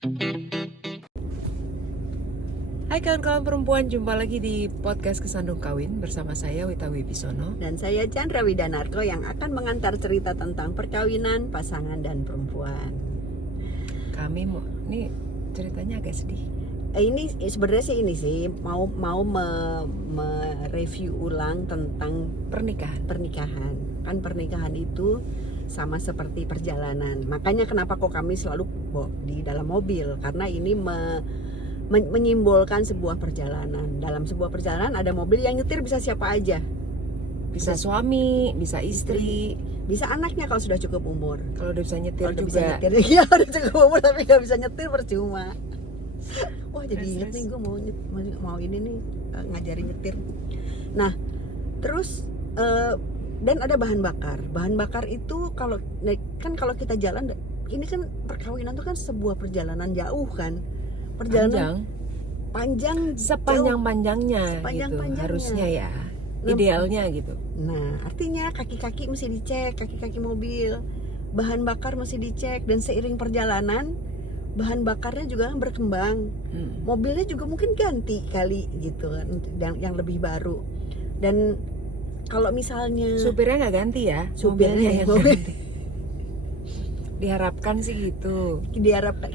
Hai kawan-kawan perempuan, jumpa lagi di podcast Kesandung Kawin bersama saya Wita Wibisono. Dan saya Chandra Widanarko yang akan mengantar cerita tentang perkawinan, pasangan, dan perempuan. Ini ceritanya agak sedih. Ini sebenarnya sih mau mereview ulang tentang pernikahan. Kan pernikahan itu sama seperti perjalanan. Makanya kenapa kok kami selalu di dalam mobil, karena ini menyimbolkan sebuah perjalanan. Dalam sebuah perjalanan ada mobil yang nyetir bisa siapa aja. Bisa suami, bisa istri, bisa anaknya kalau sudah cukup umur. kalau udah bisa nyetir Kalau udah juga. bisa nyetir, ya udah cukup umur tapi nggak bisa nyetir percuma. Wah jadi inget nih, gue mau ini nih ngajarin nyetir. Nah terus dan ada bahan bakar. Bahan bakar itu kalau kita jalan, ini kan perkawinan itu kan sebuah perjalanan jauh kan. Perjalanan panjang Sepanjang-panjangnya gitu, harusnya ya. Idealnya gitu. Nah, artinya kaki-kaki mesti dicek, kaki-kaki mobil, bahan bakar mesti dicek, dan seiring perjalanan bahan bakarnya juga berkembang. Mobilnya juga mungkin ganti kali gitu kan, yang lebih baru. Dan kalau misalnya supirnya nggak ganti ya, supirnya yang ganti. Diharapkan sih gitu.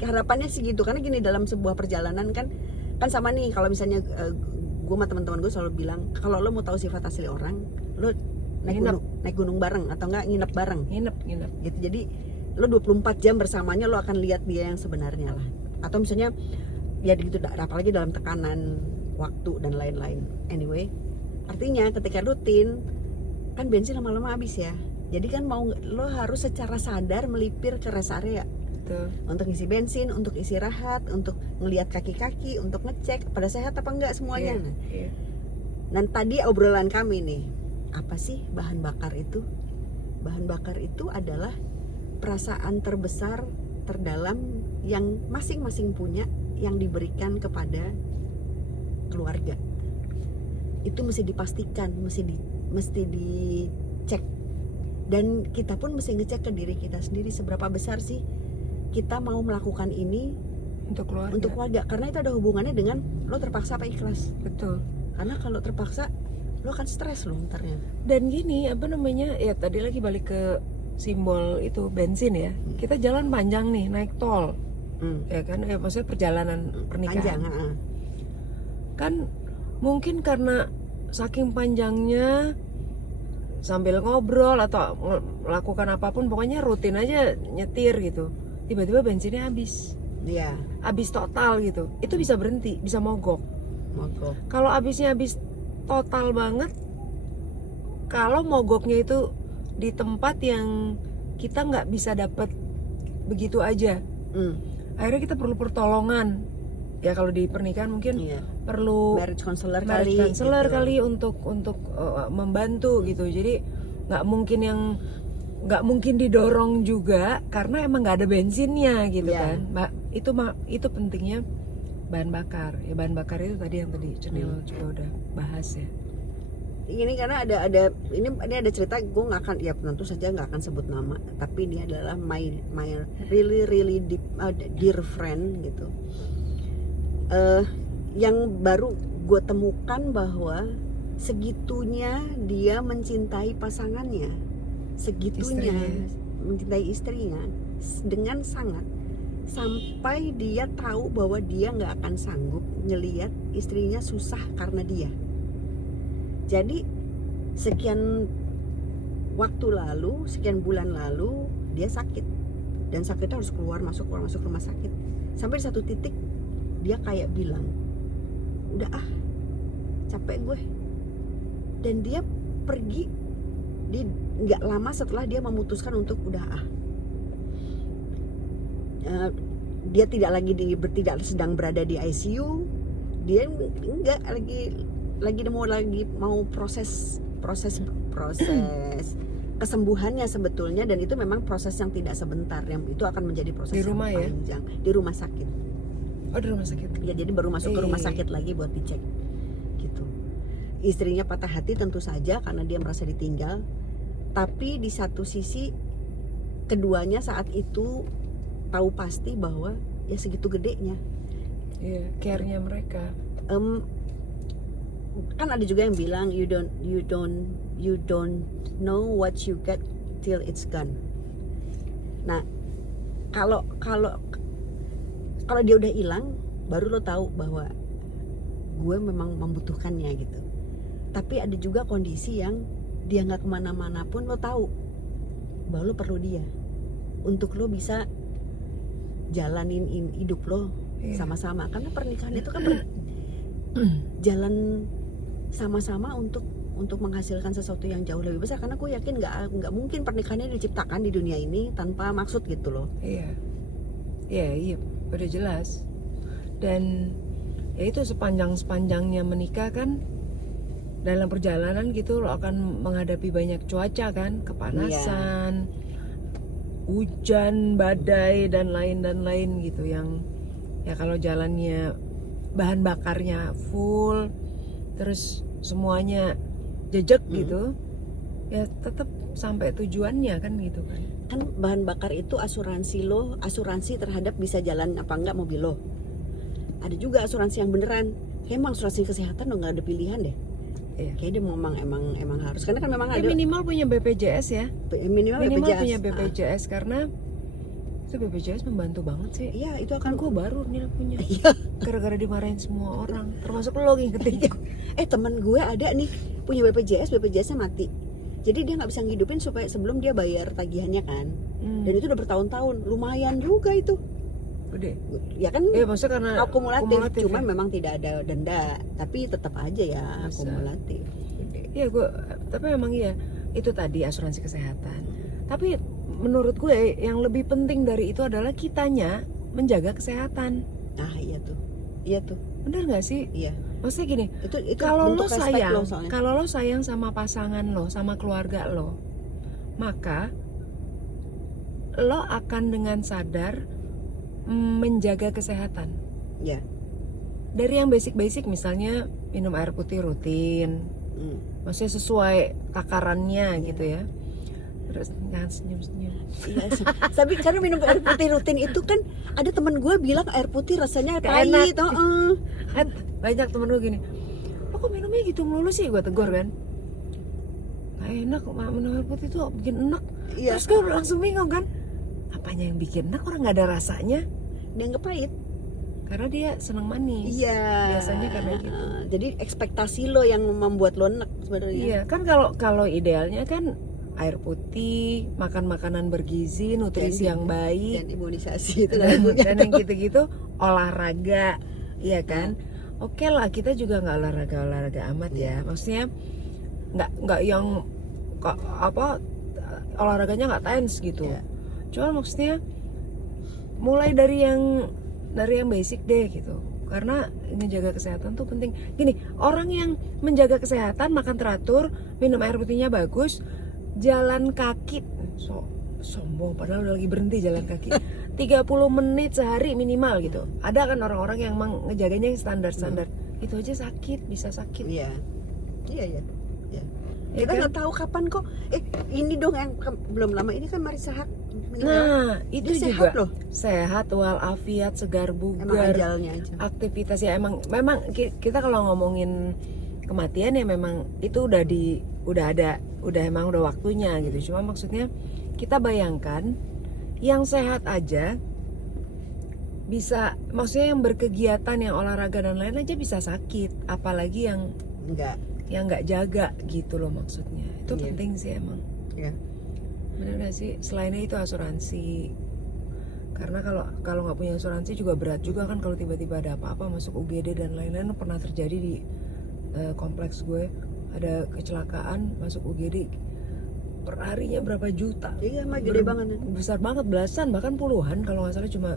Harapannya sih gitu, karena gini, dalam sebuah perjalanan kan sama nih, kalau misalnya gue sama teman-teman gue selalu bilang, kalau lo mau tahu sifat asli orang, lo naik gunung bareng atau enggak nginep bareng. Nginep Gitu. Jadi lo 24 jam bersamanya, lo akan lihat dia yang sebenarnya lah. Atau misalnya ya gitu, apalagi dalam tekanan waktu dan lain-lain. Anyway, artinya ketika rutin kan bensin lama-lama habis ya. Jadi kan lo harus secara sadar melipir ke rest area. Betul. Untuk isi bensin, untuk istirahat, untuk ngelihat kaki-kaki, untuk ngecek pada sehat apa enggak semuanya. Yeah. Dan tadi obrolan kami nih, apa sih bahan bakar itu? Bahan bakar itu adalah perasaan terbesar, terdalam yang masing-masing punya, yang diberikan kepada keluarga. Itu mesti dipastikan, mesti dicek. Dan kita pun mesti ngecek ke diri kita sendiri, seberapa besar sih kita mau melakukan ini Untuk keluarga. Karena itu ada hubungannya dengan lo terpaksa apa ikhlas. Betul. Karena kalau terpaksa lo akan stres lo ntarnya. Dan gini, ya tadi lagi balik ke simbol itu bensin ya. Kita jalan panjang nih, naik tol. Ya kan, maksudnya perjalanan pernikahan. Panjang, Kan mungkin karena saking panjangnya, sambil ngobrol atau melakukan apapun, pokoknya rutin aja nyetir gitu, tiba-tiba bensinnya habis. Iya. Habis total gitu. Itu bisa berhenti, bisa mogok. Mogok. Kalau habisnya habis total banget, kalau mogoknya itu di tempat yang kita nggak bisa dapat begitu aja, akhirnya kita perlu pertolongan. Ya kalau di pernikahan mungkin perlu marriage counselor kali untuk membantu gitu. Jadi nggak mungkin didorong juga karena emang nggak ada bensinnya gitu kan. Itu pentingnya bahan bakar. Ya bahan bakar itu tadi yang tadi Cenil juga udah bahas ya. Ini karena ini ada cerita, gue nggak akan, ya tentu saja nggak akan sebut nama, tapi dia adalah my really deep, dear friend gitu. Yang baru gue temukan bahwa segitunya dia mencintai pasangannya, mencintai istrinya dengan sangat, sampai dia tahu bahwa dia nggak akan sanggup ngelihat istrinya susah karena dia. Jadi sekian bulan lalu dia sakit, dan sakitnya harus keluar masuk rumah sakit. Sampai di satu titik dia kayak bilang, udah capek gue. Dan dia pergi nggak lama setelah dia memutuskan untuk dia tidak sedang berada di ICU. Dia enggak mau proses kesembuhannya sebetulnya, dan itu memang proses yang tidak sebentar, yang itu akan menjadi proses di rumah yang panjang. Di rumah sakit. Oh, di rumah sakit. Ya, jadi baru masuk ke rumah sakit lagi buat dicek gitu. Istrinya patah hati tentu saja karena dia merasa ditinggal, tapi di satu sisi keduanya saat itu tahu pasti bahwa ya segitu gedenya. Iya, care-nya mereka. Kan ada juga yang bilang you don't know what you get till it's gone. Nah, kalau dia udah hilang, baru lo tahu bahwa gue memang membutuhkannya gitu. Tapi ada juga kondisi yang dia nggak kemana-mana pun lo tahu bahwa lo perlu dia untuk lo bisa jalanin hidup lo sama-sama. Karena pernikahan itu kan jalan sama-sama untuk menghasilkan sesuatu yang jauh lebih besar. Karena gue yakin nggak mungkin pernikahannya diciptakan di dunia ini tanpa maksud gitu loh. Iya, udah jelas. Dan ya itu sepanjangnya menikah kan, dalam perjalanan gitu lo akan menghadapi banyak cuaca kan, kepanasan, hujan, badai dan lain gitu, yang ya kalau jalannya bahan bakarnya full, terus semuanya jejak gitu, ya tetap sampai tujuannya kan gitu kan. Kan bahan bakar itu asuransi terhadap bisa jalan apa enggak mobil lo. Ada juga asuransi yang beneran. Emang asuransi kesehatan lo nggak ada pilihan deh. Kayaknya dia emang harus, karena kan memang ada minimal punya BPJS ya. Minimal BPJS. Punya BPJS karena itu BPJS membantu banget sih. Iya, itu Kan akan gue baru nih punya. Iya. Gara-gara dimarahin semua orang, termasuk lo ngingetin. Teman gue ada nih punya BPJS-nya mati. Jadi dia nggak bisa ngidupin supaya sebelum dia bayar tagihannya kan. Dan itu udah bertahun-tahun, lumayan juga itu. Gede. Ya kan? Maksudnya karena akumulatif cuma ya? memang tidak ada denda, tapi tetap aja ya Bisa. akumulatif. Iya tapi memang iya itu tadi asuransi kesehatan. Tapi menurut gue yang lebih penting dari itu adalah kitanya menjaga kesehatan. Nah iya tuh. Bener nggak sih? Iya. Maksudnya gini, Itu kalau bentuk respect kalau lo sayang sama pasangan lo, sama keluarga lo, maka lo akan dengan sadar menjaga kesehatan. Ya. Dari yang basic misalnya minum air putih rutin, maksudnya sesuai takarannya gitu ya. Terus jangan senyum-senyum. Iya, tapi karena minum air putih rutin itu kan ada teman gue bilang air putih rasanya pahit. Banyak temen gue gini, lo kok minumnya gitu melulu sih? Gue tegur kan, gak enak minum air putih tuh bikin enak. Iya. Terus gue langsung bingung kan, apanya yang bikin enak, orang gak ada rasanya. Dia nggak pahit karena dia senang manis. Iya. Biasanya karena gitu. Jadi ekspektasi lo yang membuat lo enak sebenarnya. Iya kan, kalau idealnya kan air putih, makan makanan bergizi, nutrisi yang baik, dan imunisasi itu dan yang gitu-gitu, olahraga, iya kan? Oke lah, kita juga nggak olahraga amat ya. Maksudnya nggak yang olahraganya nggak tense gitu. Cuma maksudnya mulai dari yang basic deh gitu. Karena menjaga kesehatan tuh penting. Gini, orang yang menjaga kesehatan, makan teratur, minum air putihnya bagus, jalan kaki sombong padahal udah lagi berhenti jalan kaki 30 menit sehari minimal gitu. Ada kan orang-orang yang ngejaganya yang standar itu aja bisa sakit. Iya. Ya Kita kan? nggak tahu kapan kok. Ini dong yang belum lama ini kan Marissa Haque meninggal. Nah itu dia juga sehat loh. Sehat walafiat, segar Emang bugar, ajalnya aja. aktivitas ya memang kita kalau ngomongin kematian ya memang itu udah waktunya gitu. Cuma maksudnya kita bayangkan yang sehat aja bisa, maksudnya yang berkegiatan, yang olahraga dan lain aja bisa sakit, apalagi yang nggak jaga gitu loh maksudnya. Itu penting sih emang. Iya. Bener nggak sih? Selainnya itu asuransi. Karena kalau nggak punya asuransi juga berat juga kan, kalau tiba-tiba ada apa-apa masuk UGD dan lain-lain. Pernah terjadi di kompleks gue, ada kecelakaan masuk UGD, perharinya berapa juta. Iya, mah gede banget. Besar banget, belasan bahkan puluhan kalau nggak salah, cuma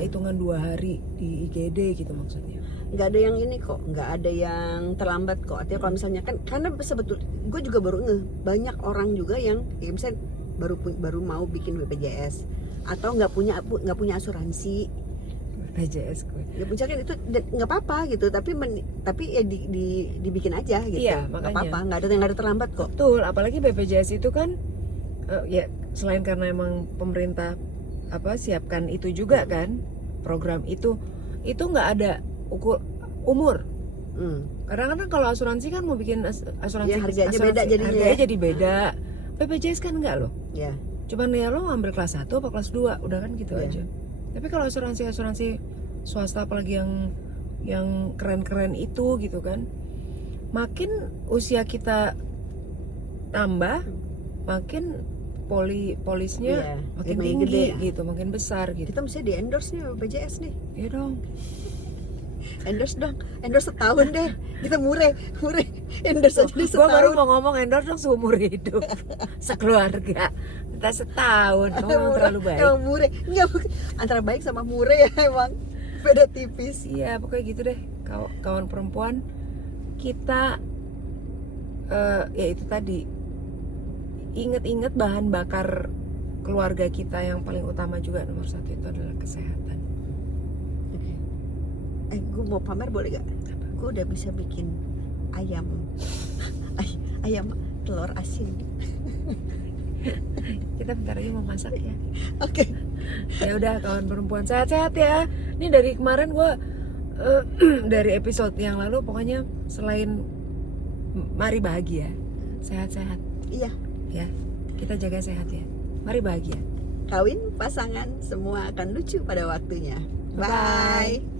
hitungan 2 hari di IGD gitu maksudnya. Nggak ada yang ini kok, nggak ada yang terlambat kok. Artinya kalau misalnya kan, karena gue juga baru banyak orang juga yang ya misalnya baru mau bikin BPJS atau nggak punya asuransi. BPJS gue. Ya misalkan itu nggak apa-apa gitu, tapi ya dibikin aja gitu. Iya, nggak makanya. apa-apa, nggak ada terlambat kok. Betul, apalagi BPJS itu kan ya selain karena emang pemerintah siapkan itu juga kan, program itu nggak ada ukur umur. Kadang-kadang kalau asuransi kan mau bikin asuransi Ya, harganya beda jadinya harganya ya. jadi beda. BPJS kan enggak loh. Ya. Cuman ya lo ambil kelas 1 apa kelas 2 udah kan gitu Iya. aja. Tapi kalau asuransi swasta apalagi yang keren-keren itu gitu kan, makin usia kita tambah, makin polisnya Iya, makin makin tinggi gede. gitu, makin besar gitu. Kita mesti di endorse nih sama BPJS nih. Ya dong. Endorse dong, endorse setahun deh. Kita murah endorse aja deh Gue baru setahun. mau ngomong endorse dong seumur hidup, sekeluarga, kita setahun. Kamu emang terlalu baik. Emang murah, enggak antara baik sama murah ya emang beda tipis. Iya pokoknya gitu deh, kawan perempuan kita ya itu tadi, inget-inget bahan bakar keluarga kita yang paling utama juga nomor 1 itu adalah kesehatan. Gue mau pamer boleh gak? Gue udah bisa bikin ayam ayam telur asin. Kita bentar lagi mau masak ya. Oke. Ya udah kawan perempuan, sehat-sehat ya. Ini dari kemarin gue dari episode yang lalu pokoknya selain mari bahagia, sehat-sehat Iya, ya. Kita jaga sehat ya. Mari bahagia. kawin pasangan semua akan lucu pada waktunya. Bye. Bye.